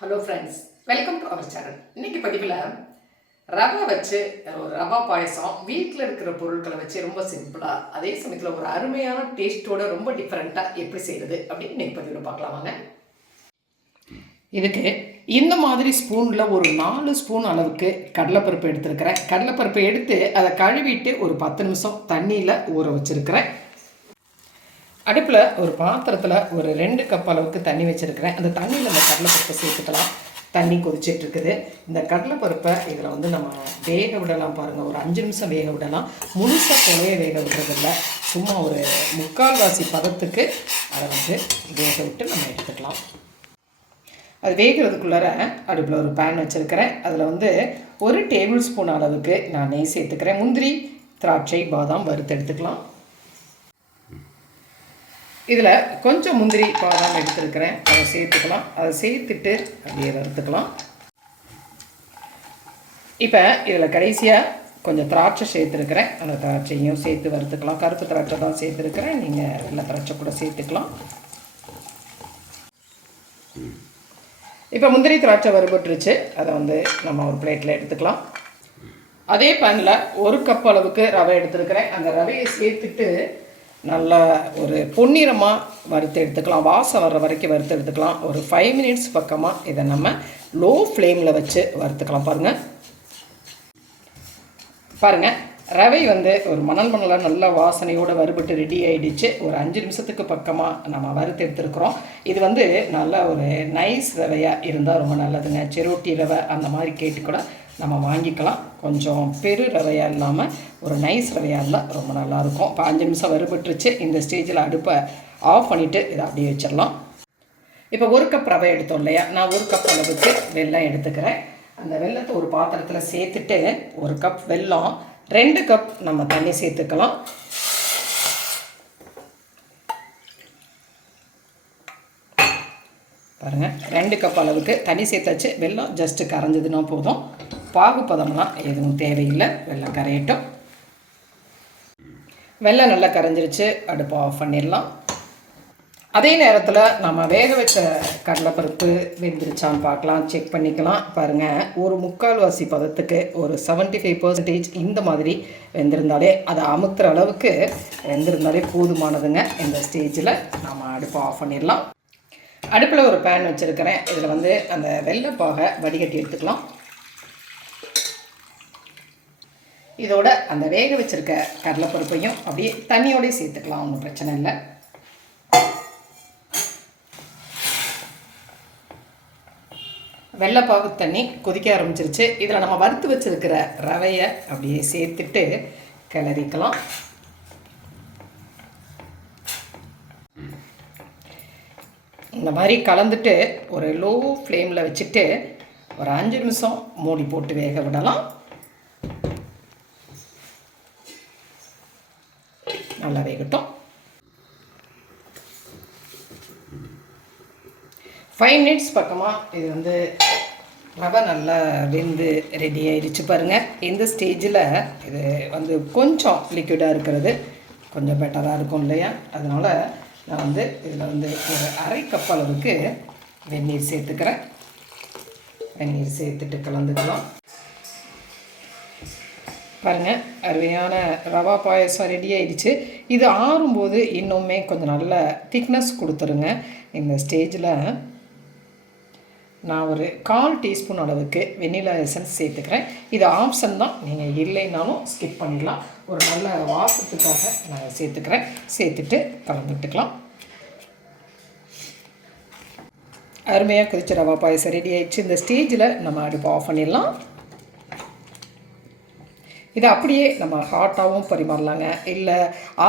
Hello friends welcome to our channel இன்னைக்கு பதிவில் ரவை வச்சு ஒரு ரவா பாயசம் வீட்டில் இருக்கிற பொருட்களை வச்சு ரொம்ப சிம்பிளாக அதே சமயத்தில் ஒரு அருமையான டேஸ்ட்டோட ரொம்ப டிஃப்ரெண்ட்டாக எப்படி செய்கிறது அப்படின்னு இன்னைக்கு பதிவில் பார்க்கலாமாங்க இதுக்கு இந்த மாதிரி ஸ்பூனில் ஒரு நாலு ஸ்பூன் அளவுக்கு கடலைப்பருப்பு எடுத்துருக்கிறேன். கடலைப்பருப்பு எடுத்து அதை கழுவிட்டு ஒரு பத்து நிமிஷம் தண்ணியில் ஊற வச்சுருக்கிறேன். அடுப்பில் ஒரு பாத்திரத்தில் ஒரு ரெண்டு கப் அளவுக்கு தண்ணி வச்சுருக்கிறேன். அந்த தண்ணியில் நம்ம கடலைப்பருப்பை சேர்த்துக்கலாம். தண்ணி கொதிச்சிட்டு இருக்குது இந்த கடலைப்பருப்பை இதில் வந்து நம்ம வேக விடலாம் பாருங்கள் ஒரு அஞ்சு நிமிஷம் வேக விடலாம். முழுசாக குழைய வேக விடுறதில்ல. சும்மா ஒரு முக்கால்வாசி பதத்துக்கு அதை வந்து வேக விட்டு நம்ம எடுத்துக்கலாம். அது வேகிறதுக்குள்ளார அடுப்பில் ஒரு பேன் வச்சுருக்கிறேன். அதில் வந்து ஒரு டேபிள் ஸ்பூன் அளவுக்கு நான் நெய் சேர்த்துக்கிறேன். முந்திரி திராட்சை பாதாம் வறுத்து எடுத்துக்கலாம். இதில் கொஞ்சம் முந்திரி பாதாம் எடுத்துருக்கிறேன். அதை சேர்த்துக்கலாம். அதை சேர்த்துட்டு அப்படியே வறுத்துக்கலாம். இப்போ இதில் கடைசியாக கொஞ்சம் திராட்சை சேர்த்துருக்கிறேன். அந்த திராட்சையும் சேர்த்து வறுத்துக்கலாம். கருப்பு திராட்சை தான் சேர்த்துருக்கிறேன். நீங்கள் வெள்ளை திராட்சை கூட சேர்த்துக்கலாம். இப்போ முந்திரி திராட்சை வறுபட்டுருச்சு. அதை வந்து நம்ம ஒரு பிளேட்டில் எடுத்துக்கலாம். அதே பேனில் ஒரு கப் அளவுக்கு ரவை எடுத்துருக்கிறேன். அந்த ரவையை சேர்த்துட்டு நல்லா ஒரு பொன்னிறமாக வறுத்து எடுத்துக்கலாம். வாசம் வர்ற வரைக்கும் வறுத்து எடுத்துக்கலாம். ஒரு ஃபைவ் மினிட்ஸ் பக்கமாக இதை நம்ம லோ ஃப்ளேமில் வச்சு வறுத்துக்கலாம். பாருங்கள் பாருங்கள் ரவை வந்து ஒரு மணல் மணலாக நல்ல வாசனையோடு வறுபட்டு ரெடி ஆகிடுச்சு ஒரு அஞ்சு நிமிஷத்துக்கு பக்கமாக நம்ம வறுத்து எடுத்துருக்குறோம். இது வந்து நல்ல ஒரு நைஸ் ரவையாக இருந்தால் ரொம்ப நல்லதுங்க. செரோட்டி ரவை அந்த மாதிரி கேட்டு கூட நம்ம வாங்கிக்கலாம். கொஞ்சம் பெரு ரவையாக இல்லாமல் ஒரு நைஸ் ரவையாக இருந்தால் ரொம்ப நல்லாயிருக்கும். இப்போ அஞ்சு நிமிஷம் வறுபட்டுருச்சு. இந்த ஸ்டேஜில் அடுப்பை ஆஃப் பண்ணிவிட்டு இதை அப்படியே வச்சிடலாம். இப்போ ஒரு கப் ரவை எடுத்தோம் இல்லையா? நான் ஒரு கப் அளவுக்கு வெல்லம் எடுத்துக்கிறேன். அந்த வெள்ளத்தை ஒரு பாத்திரத்தில் சேர்த்துட்டு ஒரு கப் வெல்லம் ரெண்டு கப் நம்ம தண்ணி சேர்த்துக்கலாம். பாருங்கள் ரெண்டு கப் அளவுக்கு தண்ணி சேர்த்தாச்சு. வெல்லம் ஜஸ்ட்டு கரைஞ்சதுன்னா போதும். பாகுப்பதம்லாம் எதுவும் தேவையில்லை. வெள்ளம் கரையட்டும். வெள்ளம் நல்லா கரைஞ்சிருச்சு. அடுப்பு ஆஃப் பண்ணிடலாம். அதே நேரத்தில் நம்ம வேக வச்ச கடலைப்பருப்பு வெந்துருச்சான்னு பார்க்கலாம். செக் பண்ணிக்கலாம். பாருங்கள் ஒரு முக்கால்வாசி பதத்துக்கு ஒரு செவன்ட்டி ஃபைவ் பர்சன்டேஜ் இந்த மாதிரி வெந்திருந்தாலே அதை அமுத்துற அளவுக்கு வெந்திருந்தாலே போதுமானதுங்க. இந்த ஸ்டேஜில் நம்ம அடுப்பை ஆஃப் பண்ணிடலாம். அடுப்பில் ஒரு பேன் வச்சுருக்கிறேன். இதில் வந்து அந்த வெள்ளைப்பாகை வடிகட்டி எடுத்துக்கலாம். இதோட அந்த வேக வச்சுருக்க கடலைப்பருப்பையும் அப்படியே தண்ணியோடய சேர்த்துக்கலாம் ஒன்றும் பிரச்சனை இல்லை. வெள்ளைப்பாகு தண்ணி கொதிக்க ஆரம்பிச்சிருச்சு. இதில் நம்ம வறுத்து வச்சுருக்கிற ரவையை அப்படியே சேர்த்துட்டு கிளறிக்கலாம். இந்த மாதிரி கலந்துட்டு ஒரு லோ ஃப்ளேமில் வச்சுட்டு ஒரு அஞ்சு நிமிஷம் மூடி போட்டு வேக விடலாம். நல்லா வேகட்டும் ஃபைவ் மினிட்ஸ் பக்கமாக இது வந்து ரவை நல்லா வெந்து ரெடி ஆயிடுச்சு பாருங்கள் இந்த ஸ்டேஜில் இது வந்து கொஞ்சம் லிக்விடாக இருக்கிறது. கொஞ்சம் பெட்டராக இருக்கும் இல்லையா? அதனால் நான் வந்து இதில் வந்து ஒரு அரை கப் அளவுக்கு வெந்நீர் சேர்த்துக்கிறேன். வெந்நீர் சேர்த்துட்டு கலந்துக்கலாம். பாருங்கள் அருமையான ரவா பாயசம் ரெடி ஆயிடுச்சு. இது ஆறும்போது இன்னுமே கொஞ்சம் நல்ல திக்னஸ் கொடுத்துருங்க. இந்த ஸ்டேஜில் நான் ஒரு கால் டீஸ்பூன் அளவுக்கு வெண்ணிலா எசன்ஸ் சேர்த்துக்கிறேன். இது ஆப்ஷன் தான். நீங்கள் இல்லைனாலும் ஸ்கிப் பண்ணிடலாம். ஒரு நல்ல வாசத்துக்காக நான் சேர்த்துக்கிறேன். சேர்த்துட்டு கலந்துட்டுக்கலாம். அருமையாக கொதிச்ச ரவா பாயசம் ரெடி ஆயிடுச்சு. இந்த ஸ்டேஜில் நம்ம அடுப்பு ஆஃப் பண்ணிடலாம். இதை அப்படியே நம்ம ஹாட்டாகவும் பரிமாறலாங்க. இல்லை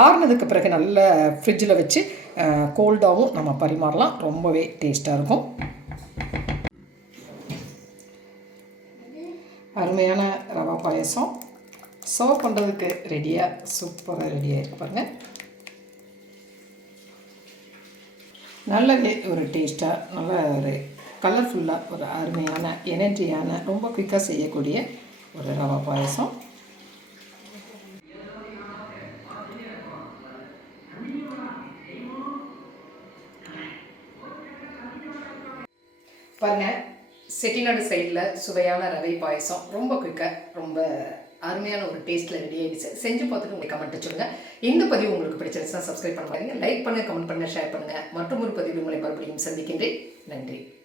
ஆறுனதுக்கு பிறகு நல்ல ஃப்ரிட்ஜில் வச்சு கோல்டாகவும் நம்ம பரிமாறலாம். ரொம்பவே டேஸ்ட்டாக இருக்கும். அருமையான ரவா பாயசம். சர்வ் பண்ணுறதுக்கு ரெடியாக சூப்பராக ரெடியாக இருக்கு பாருங்கள் நல்லவே ஒரு டேஸ்ட்டாக நல்ல ஒரு கலர்ஃபுல்லாக ஒரு அருமையான எனர்ஜியான ரொம்ப குயிக்காக செய்யக்கூடிய ஒரு ரவா பாயசம். பாருங்கள் செட்டிநாடு சைடில் சுவையான ரவை பாயசம். ரொம்ப குயிக்காக ரொம்ப அருமையான ஒரு டேஸ்ட்டில் ரெடி ஆகிடுச்சு செஞ்சு பார்த்துட்டு உங்களுக்கு கமெண்ட் சொல்லுங்கள் இந்த பதிவு உங்களுக்கு பிடிச்சிருச்சுன்னா சப்ஸ்கிரைப் பண்ண பாருங்க லைக் பண்ணுங்கள் கமெண்ட் பண்ணுங்கள் ஷேர் பண்ணுங்கள் மற்றும் ஒரு பதிவு உங்களை மறுபடியும் சந்திக்கின்றேன். நன்றி.